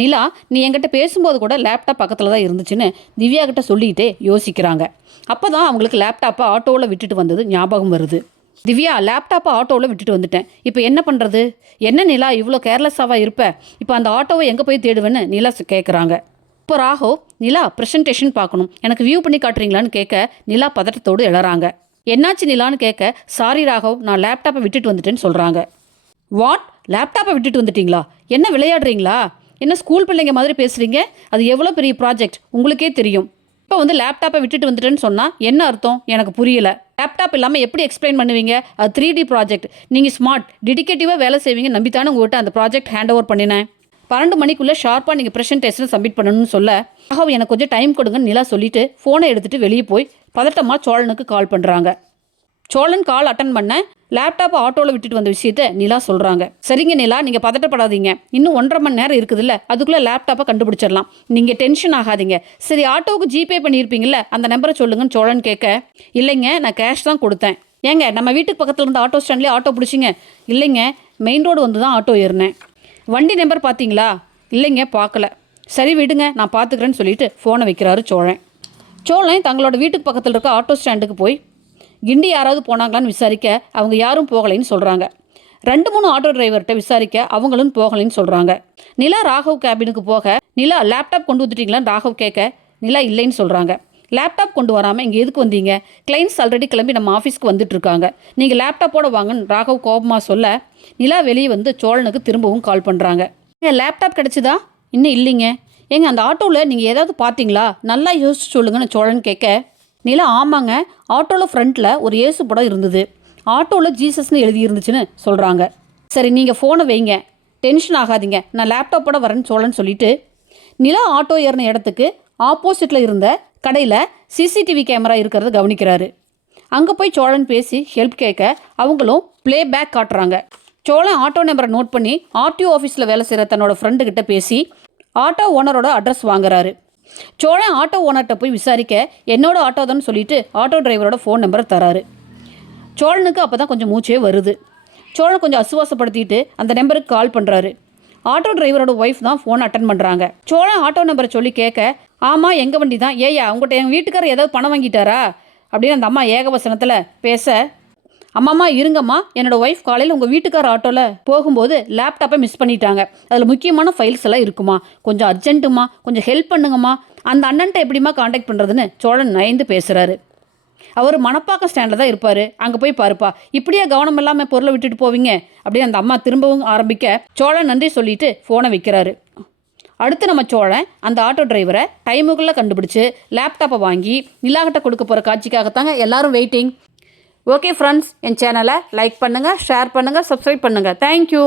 நிலா நீ என்கிட்ட பேசும்போது கூட லேப்டாப் பக்கத்தில் தான் இருந்துச்சுன்னு திவ்யா கிட்ட சொல்லிக்கிட்டே யோசிக்கிறாங்க. அப்போ தான் அவங்களுக்கு லேப்டாப்பை ஆட்டோவில் விட்டுட்டு வந்தது ஞாபகம் வருது. திவ்யா, லேப்டாப்பை ஆட்டோவில் விட்டுட்டு வந்துட்டேன், இப்போ என்ன பண்ணுறது? என்ன நிலா இவ்வளோ கேர்லெஸ்ஸாவாக இருப்ப? இப்போ அந்த ஆட்டோவை எங்கே போய் தேடுவேன்னு நிலா கேட்குறாங்க. இப்போ ராகவ், நிலா ப்ரெசன்டேஷன் பார்க்கணும், எனக்கு வியூ பண்ணி காட்டுறீங்களான்னு கேட்க நிலா பதட்டத்தோடு எழறாங்க. என்னாச்சு நிலான்னு கேட்க, சாரி ராகவ், நான் லேப்டாப்பை விட்டுட்டு வந்துட்டேன்னு சொல்கிறாங்க. வாட்? லேப்டாப்பை விட்டுட்டு வந்துட்டீங்களா? என்ன விளையாடுறீங்களா? என்ன ஸ்கூல் பிள்ளைங்க மாதிரி பேசுகிறீங்க? அது எவ்வளோ பெரிய ப்ராஜெக்ட் உங்களுக்கே தெரியும். இப்போ லேப்டாப்பை விட்டுட்டு வந்துட்டேன்னு சொன்னால் என்ன அர்த்தம் எனக்கு புரியல. லேப்டாப் இல்லாமல் எப்படி எக்ஸ்பிளைன் பண்ணுவீங்க? அது 3D ப்ராஜெக்ட். நீங்கள் ஸ்மார்ட், டெடிகேட்டிவாக வேலை செய்வீங்க நம்பித்தானே உங்கள்கிட்ட அந்த ப்ராஜெக்ட் ஹேண்ட் ஓவர் பண்ணினேன். 12 மணிக்குள்ளே ஷார்ப்பாக நீங்கள் ப்ரெசன்டேஷன் சப்மிட் பண்ணணும்னு சொல்ல, ஆக எனக்கு கொஞ்சம் டைம் கொடுங்கன்னு நிலா சொல்லிவிட்டு ஃபோனை எடுத்துகிட்டு வெளியே போய் பதட்டமாக சோழனுக்கு கால் பண்ணுறாங்க. சோழன் கால் அட்டன் பண்ண லேப்டாப்பை ஆட்டோவில் விட்டுட்டு வந்த விஷயத்த நிலா சொல்கிறாங்க. சரிங்க நிலா, நீங்கள் பதட்டப்படாதீங்க, இன்னும் 1.5 மணி நேரம் இருக்குதுல்ல, அதுக்குள்ளே லேப்டாப்பை கண்டுபிடிச்சிடலாம், நீங்கள் டென்ஷன் ஆகாதீங்க. சரி, ஆட்டோவுக்கு ஜிபே பண்ணியிருப்பீங்கள்ல, அந்த நம்பரை சொல்லுங்கன்னு சோழன் கேட்க, இல்லைங்க நான் கேஷ் தான் கொடுத்தேன். ஏங்க நம்ம வீட்டுக்கு பக்கத்தில் இருந்த ஆட்டோ ஸ்டாண்ட்லேயே ஆட்டோ பிடிச்சிங்க? இல்லைங்க, மெயின் ரோடு வந்து தான் ஆட்டோ ஏறினேன். வண்டி நம்பர் பார்த்தீங்களா? இல்லைங்க பார்க்கல. சரி விடுங்க, நான் பார்த்துக்கிறேன்னு சொல்லிட்டு ஃபோனை வைக்கிறாரு சோழன். சோழன் தங்களோட வீட்டுக்கு பக்கத்தில் இருக்க ஆட்டோ ஸ்டாண்டுக்கு போய் கிண்டி யாராவது போனாங்களான்னு விசாரிக்க அவங்க யாரும் போகலைன்னு சொல்கிறாங்க. 2-3 ஆட்டோ டிரைவர்கிட்ட விசாரிக்க அவங்களும் போகலைன்னு சொல்கிறாங்க. நிலா ராகவ் கேபினுக்கு போக, நிலா லேப்டாப் கொண்டு வந்துட்டீங்களான்னு ராகவ் கேட்க, நிலா இல்லைன்னு சொல்கிறாங்க. லேப்டாப் கொண்டு வராமல் இங்கே எதுக்கு வந்தீங்க? கிளைண்ட்ஸ் ஆல்ரெடி கிளம்பி நம்ம ஆஃபீஸ்க்கு வந்துட்டுருக்காங்க, நீங்கள் லேப்டாப்போடு வாங்கன்னு ராகவ் கோபமாக சொல்ல, நிலா வெளியே வந்து சோழனுக்கு திரும்பவும் கால் பண்ணுறாங்க. லேப்டாப் கிடச்சிதா? இன்னும் இல்லைங்க. ஏங்க அந்த ஆட்டோவில் நீங்கள் ஏதாவது பார்த்தீங்களா? நல்லா யோசிச்சு சொல்லுங்கன்னு சோழன் கேட்க, நிலா ஆமாங்க, ஆட்டோவில் ஃப்ரண்ட்டில் ஒரு இயேசு படம் இருந்தது, ஆட்டோவில் ஜீசஸ்னு எழுதி இருந்துச்சுன்னு சொல்கிறாங்க. சரி நீங்கள் ஃபோனை வைங்க, டென்ஷன் ஆகாதீங்க, நான் லேப்டாப்போட வரேன்னு சோழன் சொல்லிவிட்டு நிலா ஆட்டோ ஏறின இடத்துக்கு ஆப்போசிட்டில் இருந்த கடையில் சிசிடிவி கேமரா இருக்கிறத கவனிக்கிறாரு. அங்கே போய் சோழன் பேசி ஹெல்ப் கேட்க அவங்களும் ப்ளே பேக் காட்டுறாங்க. சோழன் ஆட்டோ நம்பரை நோட் பண்ணி ஆர்டிஓ ஆஃபீஸில் வேலை செய்கிற தன்னோட ஃப்ரெண்டுக்கிட்ட பேசி ஆட்டோ ஓனரோட அட்ரஸ் வாங்குறாரு. சோழன் ஆட்டோ ஓனர்கிட்ட போய் விசாரிக்க, என்னோட ஆட்டோ தான் சொல்லிட்டு ஆட்டோ டிரைவரோட ஃபோன் நம்பரை தராரு. சோழனுக்கு அப்போ தான் கொஞ்சம் மூச்சே வருது. சோழன் கொஞ்சம் அசுவாசப்படுத்திட்டு அந்த நம்பருக்கு கால் பண்ணுறாரு. ஆட்டோ டிரைவரோட ஒய்ஃப் தான் ஃபோன் அட்டன் பண்ணுறாங்க. சோழன் ஆட்டோ நம்பரை சொல்லி கேட்க, ஆமாம் எங்கள் வண்டி தான், ஏயா உங்கள்கிட்ட எங்கள் வீட்டுக்காரர் ஏதாவது பணம் வாங்கிட்டாரா அப்படின்னு அந்த அம்மா ஏகவசனத்தில் பேச, அம்மாம்மா இருங்கம்மா, என்னோடய ஒய்ஃப் காலையில் உங்கள் வீட்டுக்கார ஆட்டோவில் போகும்போது லேப்டாப்பை மிஸ் பண்ணிட்டாங்க, அதில் முக்கியமான ஃபைல்ஸ் எல்லாம் இருக்குமா, கொஞ்சம் அர்ஜென்ட்டுமா, கொஞ்சம் ஹெல்ப் பண்ணுங்கம்மா, அந்த அண்ணன்ட்ட எப்படிமா காண்டாக்ட் பண்ணுறதுன்னு சோழன் நயந்து பேசுகிறாரு. அவர் மணப்பாக்கம் ஸ்டாண்டில் தான் இருப்பார், அங்கே போய் பாருப்பா, இப்படியே கவனம் இல்லாமல் பொருளை விட்டுட்டு போவீங்க அப்படின்னு அந்த அம்மா திரும்பவும் ஆரம்பிக்க, சோழன் நன்றி சொல்லிட்டு ஃபோனை வைக்கிறாரு. அடுத்து நம்ம சோழன் அந்த ஆட்டோ டிரைவரை டைமுக்குள்ளே கண்டுபிடிச்சி லேப்டாப்பை வாங்கி நிலாகிட்ட கொடுக்க போகிற காட்சிக்காகத்தாங்க எல்லாரும் வெயிட்டிங். ஓகே ஃப்ரெண்ட்ஸ், என் சேனலை லைக் பண்ணுங்கள், ஷேர் பண்ணுங்கள், சப்ஸ்கிரைப் பண்ணுங்கள். தேங்க்யூ.